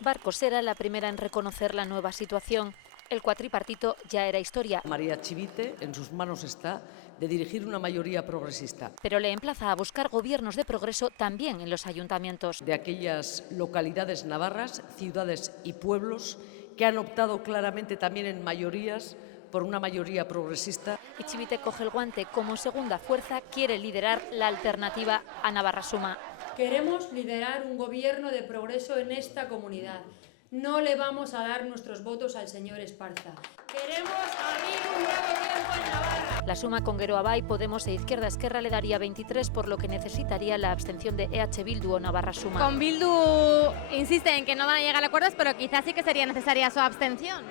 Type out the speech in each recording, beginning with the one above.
Barcos era la primera en reconocer la nueva situación. El cuatripartito ya era historia. María Chivite, en sus manos está de dirigir una mayoría progresista. Pero le emplaza a buscar gobiernos de progreso también en los ayuntamientos. De aquellas localidades navarras, ciudades y pueblos que han optado claramente también en mayorías por una mayoría progresista. Y Chivite coge el guante. Como segunda fuerza quiere liderar la alternativa a Navarra Suma. Queremos liderar un gobierno de progreso en esta comunidad. No le vamos a dar nuestros votos al señor Esparza. Queremos abrir un nuevo tiempo en Navarra. La suma con Geroabay, Podemos e Izquierda Esquerra le daría 23, por lo que necesitaría la abstención de EH Bildu o Navarra Suma. Con Bildu insiste en que no van a llegar a acuerdos, pero quizás sí que sería necesaria su abstención.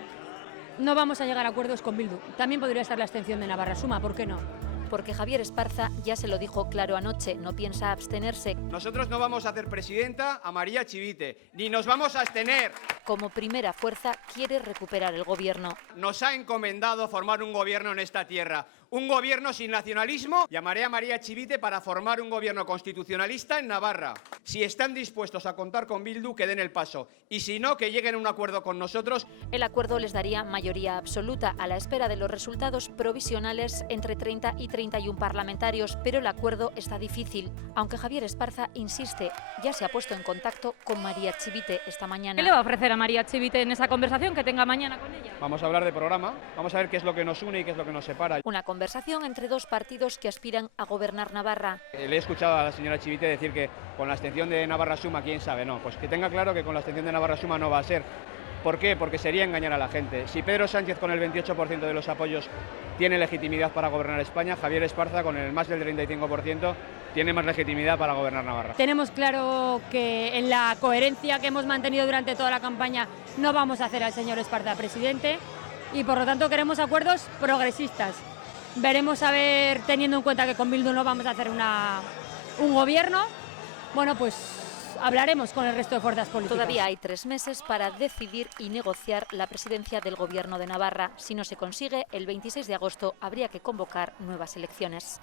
No vamos a llegar a acuerdos con Bildu. También podría estar la abstención de Navarra Suma, ¿por qué no? Porque Javier Esparza ya se lo dijo claro anoche, no piensa abstenerse. Nosotros no vamos a hacer presidenta a María Chivite, ni nos vamos a abstener. Como primera fuerza quiere recuperar el gobierno. Nos ha encomendado formar un gobierno en esta tierra, un gobierno sin nacionalismo. Llamaré a María Chivite para formar un gobierno constitucionalista en Navarra. Si están dispuestos a contar con Bildu, que den el paso. Y si no, que lleguen a un acuerdo con nosotros. El acuerdo les daría mayoría absoluta a la espera de los resultados provisionales entre 30 y 31 parlamentarios, pero el acuerdo está difícil. Aunque Javier Esparza insiste, ya se ha puesto en contacto con María Chivite esta mañana. ¿Qué le va a ofrecer a María Chivite en esa conversación que tenga mañana con ella? Vamos a hablar de programa, vamos a ver qué es lo que nos une y qué es lo que nos separa. Una conversación entre dos partidos que aspiran a gobernar Navarra. Le he escuchado a la señora Chivite decir que con la abstención de Navarra Suma, quién sabe, no, pues que tenga claro que con la abstención de Navarra Suma no va a ser. ¿Por qué? Porque sería engañar a la gente. Si Pedro Sánchez con el 28% de los apoyos tiene legitimidad para gobernar España, Javier Esparza con el más del 35% tiene más legitimidad para gobernar Navarra. Tenemos claro que en la coherencia que hemos mantenido durante toda la campaña no vamos a hacer al señor Esparza presidente y por lo tanto queremos acuerdos progresistas. Veremos a ver, teniendo en cuenta que con Bildu no vamos a hacer un gobierno, bueno, pues hablaremos con el resto de fuerzas políticas. Todavía hay 3 meses para decidir y negociar la presidencia del Gobierno de Navarra. Si no se consigue, el 26 de agosto habría que convocar nuevas elecciones.